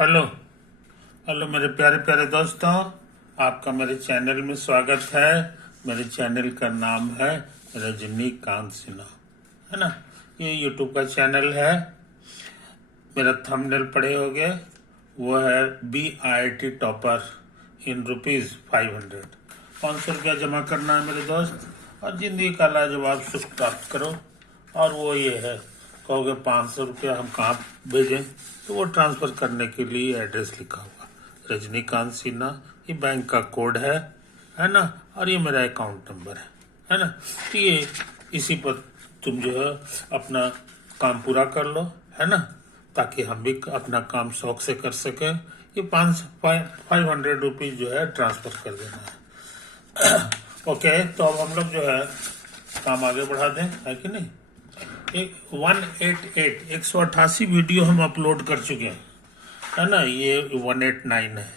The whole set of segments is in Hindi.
हेलो हेलो मेरे प्यारे प्यारे दोस्तों, आपका मेरे चैनल में स्वागत है। मेरे चैनल का नाम है रजनीकांत सिन्हा, है ना। ये यूट्यूब का चैनल है। मेरा थंबनेल पढ़े होगे, वो है BIT टॉपर इन ₹500। ₹500 जमा करना है मेरे दोस्त, और जिंदगी का लाजवाब सुख प्राप्त करो। और वो ये है, कहोगे ₹500 हम कहाँ भेजें, तो वो ट्रांसफर करने के लिए एड्रेस लिखा हुआ रजनीकांत सिन्हा, ये बैंक का कोड है ना। और ये मेरा अकाउंट नंबर है ना। तो ये इसी पर तुम जो है अपना काम पूरा कर लो, है ना, ताकि हम भी अपना काम शौक से कर सकें। ये 500 रुपीज जो है ट्रांसफर कर देना है। ओके, तो अब हम लोग जो है काम आगे बढ़ा दें, है कि नहीं। 188 वीडियो हम अपलोड कर चुके हैं, है ना। ये 189 है।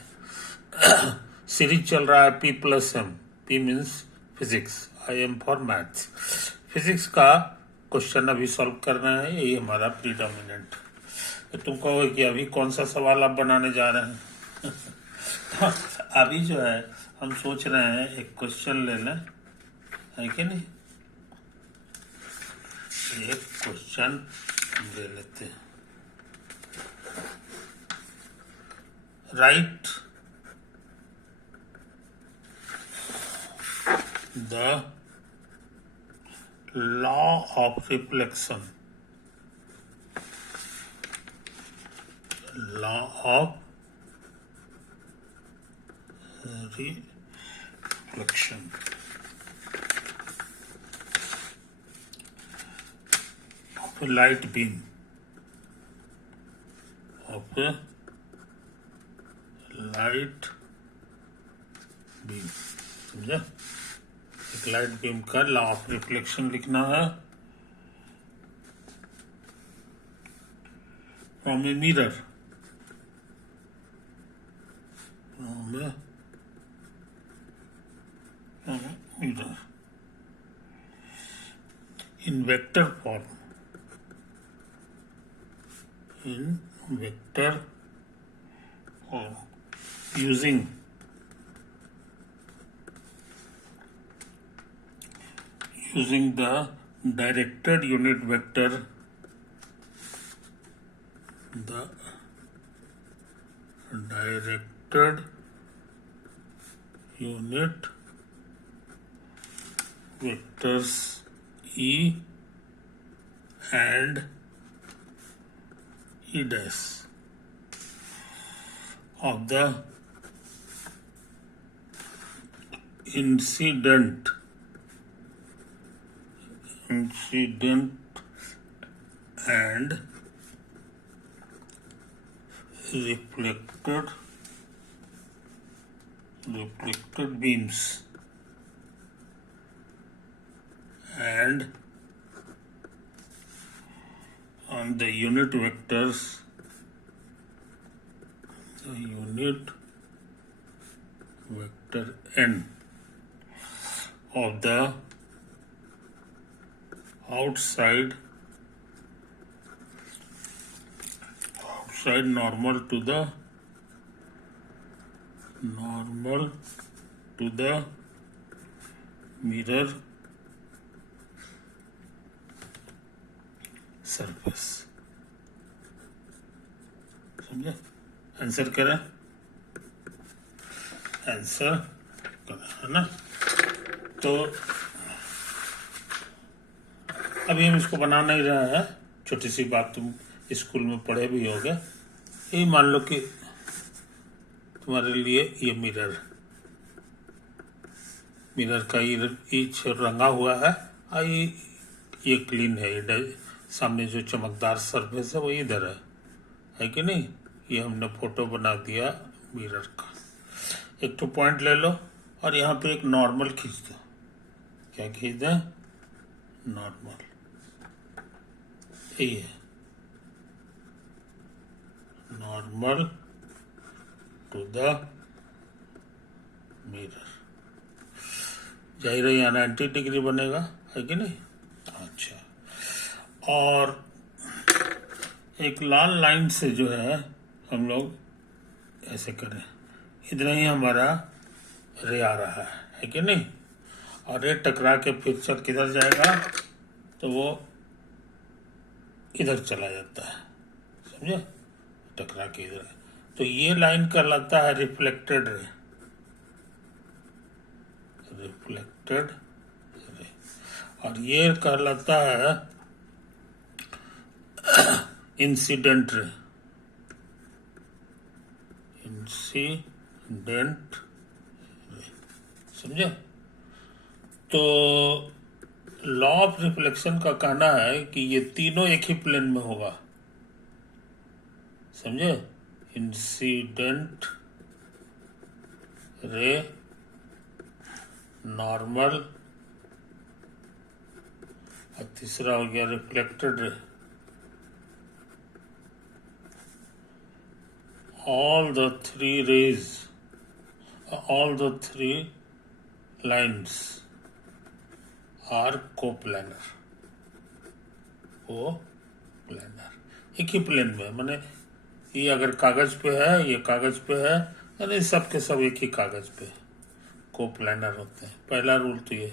सीरीज चल रहा है P+M। P means physics, I am for maths. Physics का क्वेश्चन अभी सॉल्व करना है, यही हमारा प्रीडोमिनेंट। तो तुम कहोगे कि अभी कौन सा सवाल आप बनाने जा रहे हैं। तो अभी जो है हम सोच रहे हैं एक क्वेश्चन ले लें, है कि नहीं। एक क्वेश्चन ले लेते हैं। Right the law of reflection, law of reflection of a light beam, of a light beam। समझा। एक लाइट बीम का लॉ ऑफ रिफ्लेक्शन लिखना है। From a mirror, from a mirror in vector form, in vector form using the directed unit vector, the directed unit vectors E and E dash of the incident and reflected beams, and on the unit vectors, the unit vector n of the outside normal to the mirror surface. समझे। आंसर करें, आंसर करें, है ना। तो अभी हम इसको बना नहीं रहे हैं। छोटी सी बात, तुम स्कूल में पढ़े भी होगे। यही मान लो कि तुम्हारे लिए ये मिरर का ईच रंगा हुआ है, और ये क्लीन है। ये सामने जो चमकदार सरफेस है वो इधर है कि नहीं। ये हमने फोटो बना दिया मिरर का। एक तो पॉइंट ले लो और यहाँ पे एक नॉर्मल खींच दो। क्या खींच दें? नॉर्मल। यही है नॉर्मल टू द मिरर। जाहिर है यहाँ 90 डिग्री बनेगा, है कि नहीं। अच्छा, और एक लाल लाइन से जो है हम लोग ऐसे करें, इतना ही हमारा रे आ रहा है कि नहीं। और रे टकरा के फिर चल किधर जाएगा, तो वो इधर चला जाता है, समझे, टकरा के इधर। तो ये लाइन कहलाता है रिफ्लेक्टेड रे, रिफ्लेक्टेड रे। और ये कहलाता है इंसिडेंट रे, इंसिडेंट रे, समझे। तो लॉ ऑफ रिफ्लेक्शन का कहना है कि ये तीनों एक ही प्लेन में होगा, समझे। इंसिडेंट रे, नॉर्मल, और तीसरा हो गया reflected ray. all the three rays, all the three lines are coplanar, एक ही प्लेन में, माने ये अगर कागज पे है, ये कागज पे है, यानी सब के सब एक ही कागज पे कोप्लानर होते हैं। पहला रूल तो ये।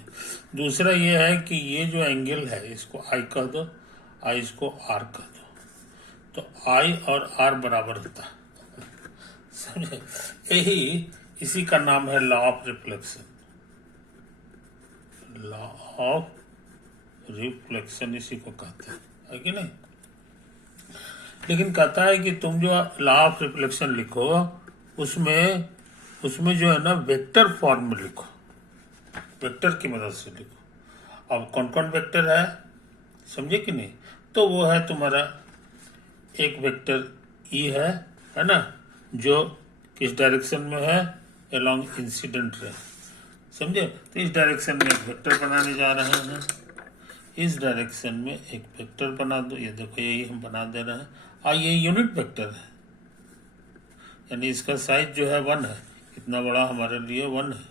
दूसरा ये है कि ये जो एंगल है इसको आई कह दो, आई इसको आर कह दो, तो आई और आर बराबर होता है, समझे। यही इसी का नाम है law of reflection, law of reflection इसी को कहते हैं, है कि नहीं। लेकिन कहता है कि तुम जो लॉ ऑफ रिफ्लेक्शन लिखो उसमें जो है ना वेक्टर फॉर्म में लिखो, वेक्टर की मदद से लिखो। अब कौन कौन वेक्टर है, समझे कि नहीं। तो वो है तुम्हारा एक वेक्टर ई है ना, जो किस डायरेक्शन में है, अलोंग इंसिडेंट रे, समझे। तो इस डायरेक्शन में एक वेक्टर बनाने जा रहे हैं, इस डायरेक्शन में एक वेक्टर बना दो, ये देखो यही हम बना दे रहे हैं। ये यूनिट वेक्टर है, यानी इसका साइज जो है 1 है, इतना बड़ा हमारे लिए 1 है,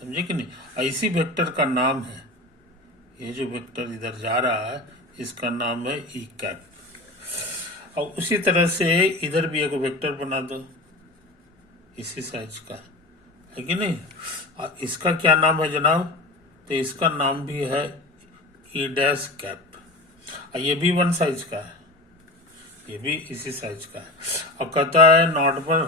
समझे कि नहीं। इसी वेक्टर का नाम है, ये जो वेक्टर इधर जा रहा है इसका नाम है ई कैप। और उसी तरह से इधर भी एक वेक्टर बना दो इसी साइज का, है कि नहीं। इसका क्या नाम है जनाब, तो इसका नाम भी है ई डैश कैप। ये भी 1 साइज का है, ये भी इसी साइज का है। और कहता है नॉर्मल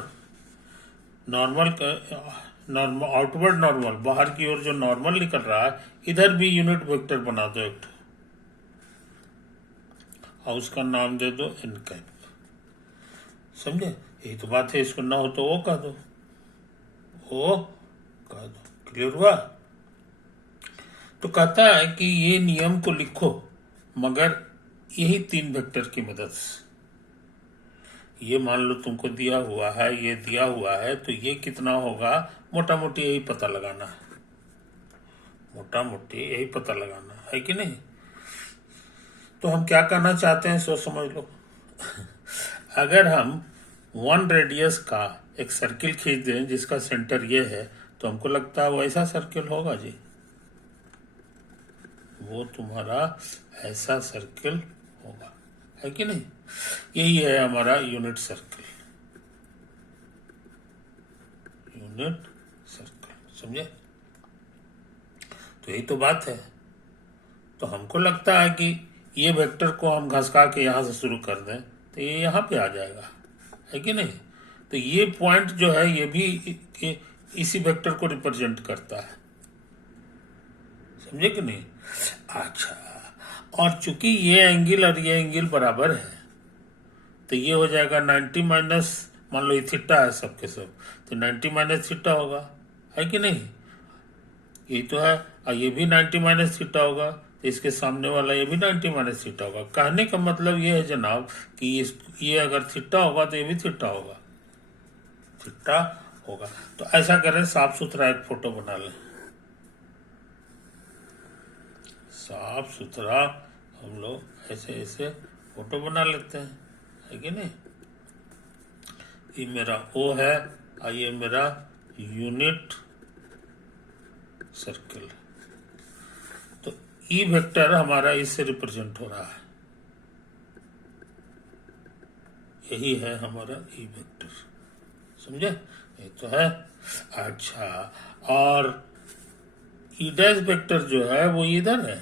आउटवर्ड नॉर्मल, बाहर की ओर जो नॉर्मल निकल रहा है, इधर भी यूनिट वेक्टर बना दो एक, और उसका नाम दे दो एन कैप, समझे। यही तो बात है, इसको ना हो तो वो कह दो, वो कह दो, क्लियर हुआ। तो कहता है कि ये नियम को लिखो मगर यही 3 वेक्टर की मदद से। ये मान लो तुमको दिया हुआ है, ये दिया हुआ है, तो ये कितना होगा, मोटा मोटी यही पता लगाना है, मोटा मोटी यही पता लगाना है कि नहीं। तो हम क्या करना चाहते हैं सोच समझ लो। अगर हम 1 रेडियस का एक सर्किल खींच दें जिसका सेंटर ये है, तो हमको लगता है वो ऐसा सर्किल होगा जी, वो तुम्हारा ऐसा सर्किल होगा, है कि नहीं। यही है हमारा यूनिट सर्किल, यूनिट सर्किल, समझे। तो यही तो बात है। तो हमको लगता है कि ये वेक्टर को हम घसका के यहां से शुरू कर दें तो ये यहां पे आ जाएगा, है कि नहीं। तो ये पॉइंट जो है ये भी इसी वेक्टर को रिप्रेजेंट करता है, समझे कि नहीं। अच्छा, और चूंकि ये एंगल और ये एंगल बराबर है, तो ये हो जाएगा 90 माइनस, मान लो ये थीटा है सबके सब, तो 90 माइनस थीटा होगा, है कि नहीं। यही तो है। और ये भी 90 माइनस थीटा होगा, तो इसके सामने वाला ये भी 90 माइनस थीटा होगा। कहने का मतलब ये है जनाब कि ये अगर थीटा होगा तो ये भी थीटा होगा, थीटा होगा। तो ऐसा करें, साफ सुथरा एक फोटो बना लें, साफ सुथरा हम लोग ऐसे ऐसे फोटो बना लेते हैं, है कि नहीं। ये मेरा ओ है और ये मेरा यूनिट सर्किल। तो ई वेक्टर हमारा इससे रिप्रेजेंट हो रहा है, यही है हमारा ई वेक्टर, समझे? ये तो है। अच्छा, और ई डैश वेक्टर जो है वो इधर है,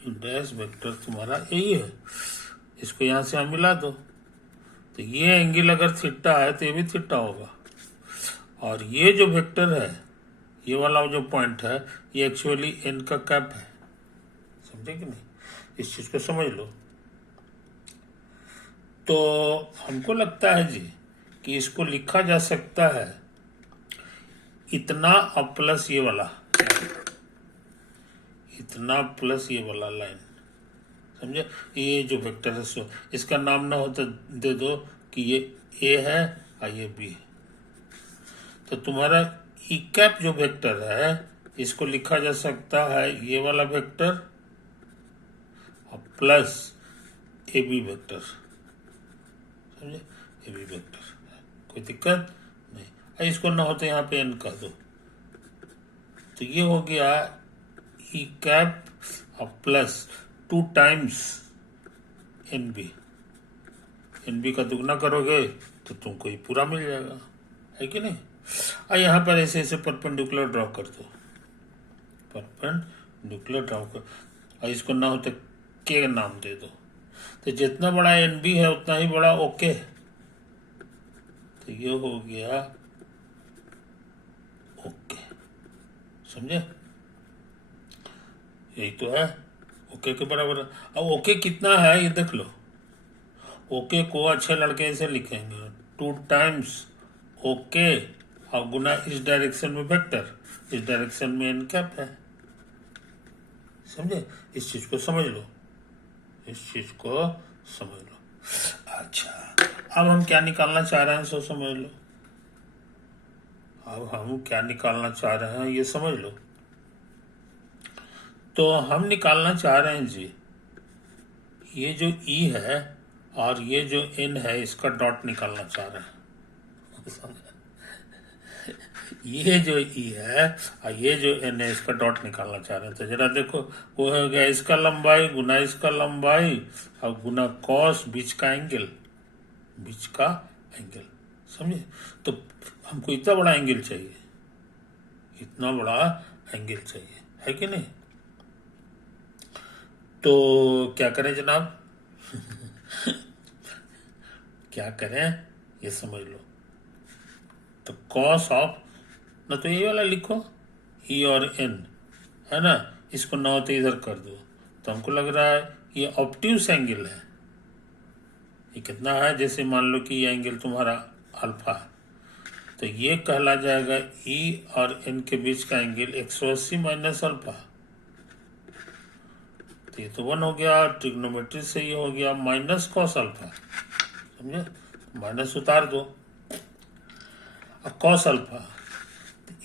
ई डैश वेक्टर तुम्हारा यही है, इसको यहां से हम मिला दो, तो ये एंगल अगर थीटा है तो ये भी थीटा होगा, और ये जो वेक्टर है, ये वाला जो पॉइंट है, ये एक्चुअली एन का कैप है, समझे कि नहीं? इस चीज को समझ लो। तो हमको लगता है जी कि इसको लिखा जा सकता है इतना अब प्लस ये वाला, इतना प्लस ये वाला लाइन, समझे? ये जो वेक्टर है सो इसका नाम ना हो तो दे दो कि ये ए है और ये बी है। तो तुम्हारा ई कैप जो वेक्टर है इसको लिखा जा सकता है ये वाला वेक्टर और प्लस ए बी वेक्टर, समझे? ए बी वेक्टर, कोई दिक्कत नहीं। इसको ना हो तो यहाँ पे एन कर दो, तो ये हो गया ई कैप और प्लस 2 टाइम्स एन बी का दुगना करोगे तो तुमको ये पूरा मिल जाएगा, है कि नहीं? और यहाँ पर ऐसे ऐसे परपेंडिकुलर ड्रॉ कर दो, परपेंडिकुलर ड्रॉ कर, और इसको ना हो तो के नाम दे दो। तो जितना बड़ा एन बी है उतना ही बड़ा ओके है, तो ये हो गया ओके, समझे? यही तो है, ओके के बराबर। अब ओके कितना है ये देख लो, ओके को अच्छे लड़के ऐसे लिखेंगे 2 टाइम्स ओके और गुना इस डायरेक्शन में वेक्टर, इस डायरेक्शन में एन कैप है, समझे? इस चीज को समझ लो, इस चीज को समझ लो। अच्छा, अब हम क्या निकालना चाह रहे हैं सो समझ लो, अब हम क्या निकालना चाह रहे हैं ये समझ लो। तो हम निकालना चाह रहे हैं जी ये जो ई है और ये जो एन है इसका डॉट निकालना चाह रहे हैं। ये जो ई है और ये जो एन है इसका डॉट निकालना चाह रहे हैं। तो जरा देखो, वो हो गया इसका लंबाई गुना इसका लंबाई और गुना कॉस बीच का एंगल, बीच का एंगल, समझे? तो हमको इतना बड़ा एंगल चाहिए, इतना बड़ा एंगल चाहिए, है कि नहीं? तो क्या करें जनाब? क्या करें ये समझ लो। तो कॉस ऑफ, ना तो ये वाला लिखो ई और एन, है ना, इसको ना हो तो इधर कर दो, तो हमको लग रहा है ये ऑब्ट्यूस एंगल है। ये कितना है? जैसे मान लो कि ये एंगल तुम्हारा अल्फा है, तो ये कहला जाएगा ई और एन के बीच का एंगल 180 माइनस अल्फा। तो ये तो 1 हो गया, ट्रिग्नोमेट्री से ये हो गया माइनस कॉस अल्फा, समझे? माइनस उतार दो, अब कॉस अल्फा,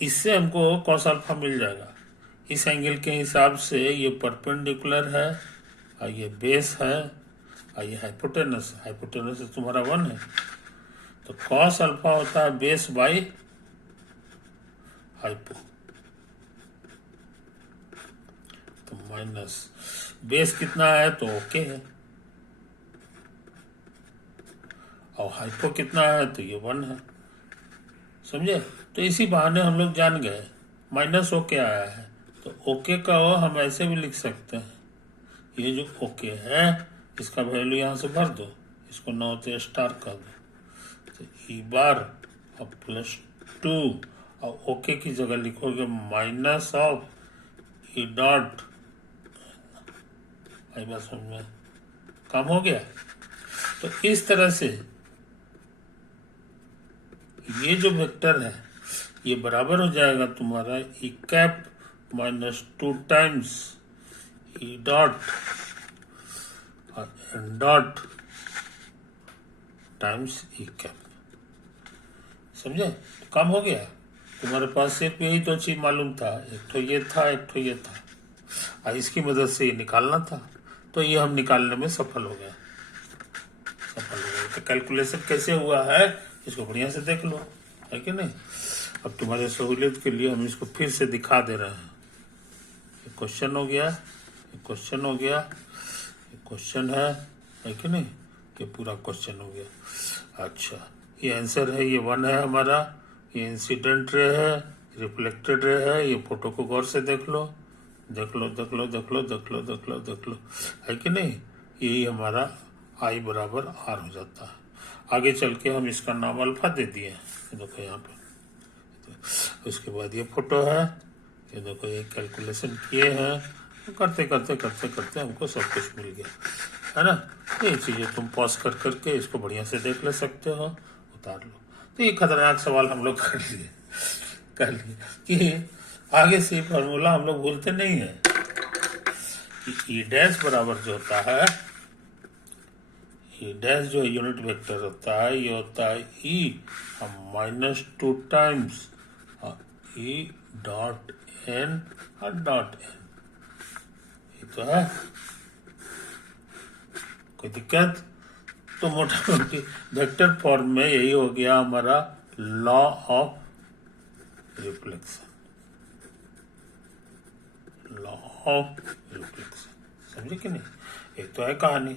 इससे हमको कॉस अल्फा मिल जाएगा। इस एंगल के हिसाब से ये परपेंडिकुलर है और ये बेस है और ये हाइपोटेनस, हाइपोटेनस से तुम्हारा 1 है, तो कॉस अल्फा होता है बेस बाई हाइपो, तो माइनस बेस कितना है तो ओके है, और हाइपो कितना है तो ये 1 है, समझे? तो इसी बहाने हम लोग जान गए माइनस ओके आया है, तो ओके का हम ऐसे भी लिख सकते हैं, ये जो ओके है इसका वैल्यू यहाँ से भर दो, इसको 9 से स्टार कर दो, तो ई बार और प्लस 2 और ओके की जगह लिखोगे माइनस ऑफ ई डॉट, आई बात समझ में? काम हो गया। तो इस तरह से ये जो वेक्टर है ये बराबर हो जाएगा तुम्हारा E cap minus 2 times E dot और N dot times E cap, समझे? तो काम हो गया। तुम्हारे पास सिर्फ यही तो चीज मालूम था, एक तो ये था, एक तो ये था, और इसकी मदद से ये निकालना था, तो ये हम निकालने में सफल हो गए, सफल हो गए। तो कैलकुलेशन कैसे हुआ है इसको बढ़िया से देख लो, है कि नहीं? अब तुम्हारे सहूलियत के लिए हम इसको फिर से दिखा दे रहे हैं। क्वेश्चन हो गया, क्वेश्चन हो गया, क्वेश्चन है, है कि नहीं। ये पूरा क्वेश्चन हो गया। अच्छा, ये आंसर है, ये 1 है हमारा। ये इंसिडेंट रे है, रिफ्लेक्टेड रे है। ये फोटो को गौर से देख लो, देख लो, देख लो, देख लो, देख लो, देख लो, देख लो, है कि नहीं। यही हमारा I बराबर R हो जाता है। आगे चल के हम इसका नाम अल्फा दे दिए, ये देखो यहाँ पे। उसके बाद ये फोटो है, ये देखो, ये कैलकुलेशन किए हैं, करते करते करते करते हमको सब कुछ मिल गया, है ना। ये चीज़ें तुम पॉज कर करके इसको बढ़िया से देख ले सकते हो, उतार लो। तो ये खतरनाक सवाल हम लोग कर लिए कि आगे से फॉर्मूला हम लोग भूलते नहीं है कि ई डैश बराबर जो होता है, ई डैश जो यूनिट वेक्टर होता है, ये होता है ई -2 टाइम्स ई डॉट एन और डॉट एन। ये तो है, कोई दिक्कत। तो मोटा मोटी वेक्टर फॉर्म में यही हो गया हमारा law of reflection, law of reflection, समझे कि नहीं। एक तो है कहानी,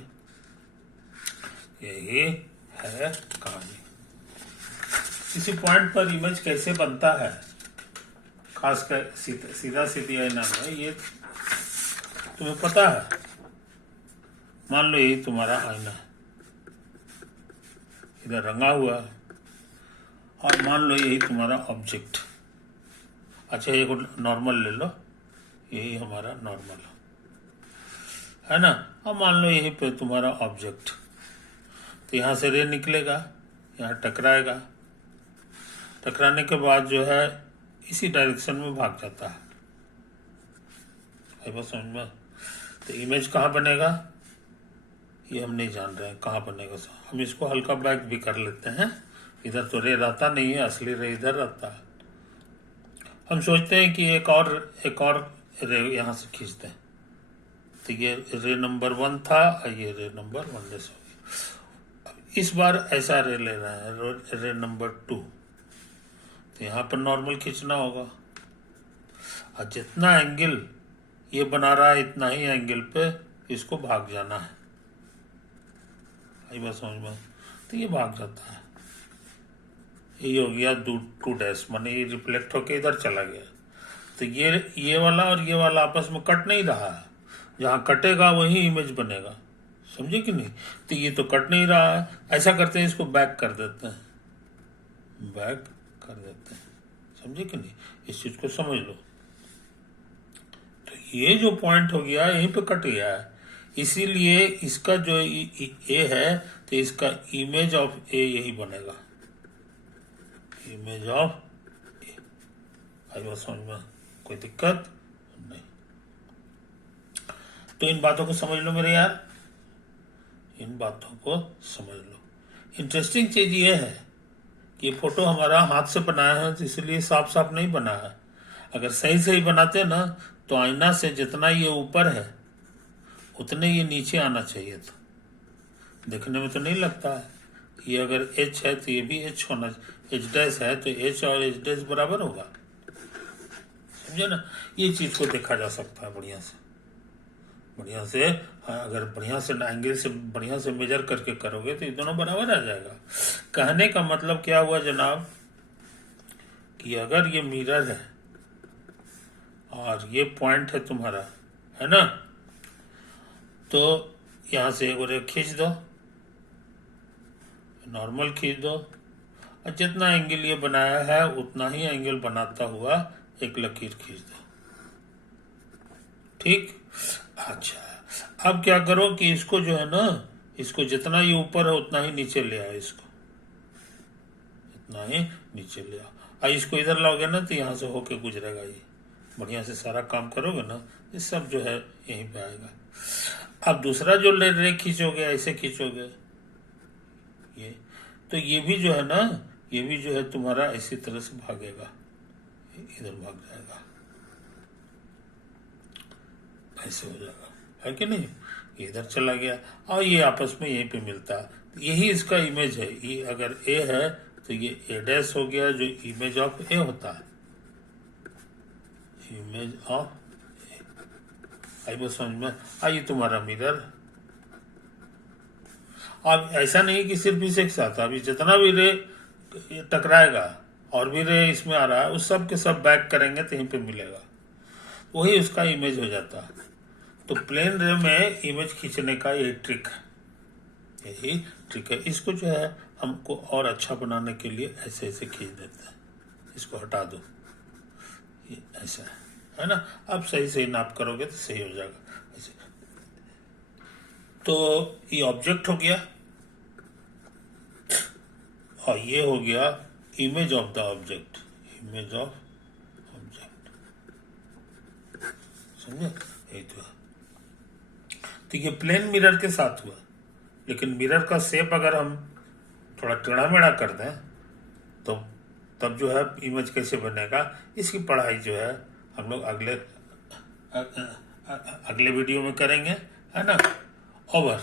यही है कहानी। किसी पॉइंट पर इमेज कैसे बनता है, खासकर सीधा सीधी आईना में, ये तुम्हें पता है। मान लो यही तुम्हारा आईना है, इधर रंगा हुआ है, और मान लो यही तुम्हारा ऑब्जेक्ट। अच्छा, ये नॉर्मल ले लो, यही हमारा नॉर्मल है ना। अब मान लो यही पे तुम्हारा ऑब्जेक्ट, तो यहाँ से रे निकलेगा, यहाँ टकराएगा, टकराने के बाद जो है इसी डायरेक्शन में भाग जाता है। बस समझ में। तो इमेज कहाँ बनेगा ये हम नहीं जान रहे हैं, कहाँ बनेगा। हम इसको हल्का बैक भी कर लेते हैं, इधर तो रे रहता नहीं है, असली रे इधर रहता है। हम सोचते हैं कि एक और रे यहाँ से खींचते हैं, तो ये रे नंबर 1 था और ये रे नंबर 1 जैसे हो गया। अब इस बार ऐसा रे ले रहे हैं, रे नंबर 2, तो यहाँ पर नॉर्मल खींचना होगा, और जितना एंगल ये बना रहा है इतना ही एंगल पे इसको भाग जाना है। आई बात समझ में। तो ये भाग जाता है, ये हो गया 2 डैश, माने ये रिफ्लेक्ट होके इधर चला गया। तो ये वाला और ये वाला आपस में कट नहीं रहा है, जहाँ कटेगा वही इमेज बनेगा, समझे कि नहीं। तो ये तो कट नहीं रहा है, ऐसा करते हैं, इसको बैक कर देते हैं, बैक कर देते हैं, समझे कि नहीं। इस चीज को समझ लो। तो ये जो पॉइंट हो गया यहीं पे कट गया है, इसीलिए इसका जो ए है, तो इसका इमेज ऑफ ए यही बनेगा, इमेज ऑफ ए। आई बात समझ में, कोई दिक्कत नहीं। तो इन बातों को समझ लो मेरे यार, इन बातों को समझ लो। इंटरेस्टिंग चीज ये है कि ये फोटो हमारा हाथ से बनाया है, तो इसलिए साफ साफ नहीं बना है। अगर सही सही बनाते ना, तो आईना से जितना ये ऊपर है उतने ये नीचे आना चाहिए था। देखने में तो नहीं लगता है, ये अगर H है तो ये भी H होना, H डैश है तो H और H डैश बराबर होगा, समझे ना। ये चीज को देखा जा सकता है बढ़िया से, बढ़िया से। अगर बढ़िया से एंगल से बढ़िया से मेजर करके करोगे तो ये दोनों बराबर आ जाएगा। कहने का मतलब क्या हुआ जनाब, कि अगर ये मिरर है और ये पॉइंट है तुम्हारा, है ना, तो यहां से एक बार खींच दो, नॉर्मल खींच दो, और जितना एंगल ये बनाया है उतना ही एंगल बनाता हुआ एक लकीर खींच दो, ठीक। अच्छा, अब क्या करो कि इसको जो है ना, इसको जितना ये ऊपर है उतना ही नीचे ले आओ, इसको इतना ही नीचे ले आओ, और इसको इधर लाओगे ना तो यहाँ से होके गुजरेगा। ये बढ़िया से सारा काम करोगे ना, ये सब जो है यहीं पे आएगा। अब दूसरा जो रे खींचोगे, ऐसे खींचोगे ये, तो ये भी जो है ना, ये भी जो है तुम्हारा इसी तरह से भागेगा, इधर भाग जाएगा, ऐसे हो जाएगा, है कि नहीं। ये इधर चला गया और ये आपस में यहीं पे मिलता है, तो यही इसका इमेज है। ये अगर ए है तो ये ए डैश हो गया, जो इमेज ऑफ ए होता है, इमेज ऑफ ए। आई बस समझ में। आइए तुम्हारा मिरर, अब ऐसा नहीं कि सिर्फ इस एक साथ, अभी जितना भी रे टकराएगा और भी रे इसमें आ रहा है, उस सब के सब बैक करेंगे तो यहीं पे मिलेगा, वही उसका इमेज हो जाता है। तो प्लेन रे में इमेज खींचने का ये ट्रिक है, यही ट्रिक है। इसको जो है हमको और अच्छा बनाने के लिए ऐसे ऐसे खींच देते हैं, इसको हटा दो, ये ऐसा है ना। अब सही सही नाप करोगे तो सही हो जाएगा ऐसे। तो ये ऑब्जेक्ट हो गया और ये हो गया image of the object, image of object, समझे? यही तो है। तो ये प्लेन मिरर के साथ हुआ, लेकिन मिरर का शेप अगर हम थोड़ा टेढ़ा मेढ़ा कर दें तो तब जो है इमेज कैसे बनेगा, इसकी पढ़ाई जो है हम लोग अगले वीडियो में करेंगे, है ना। ओवर।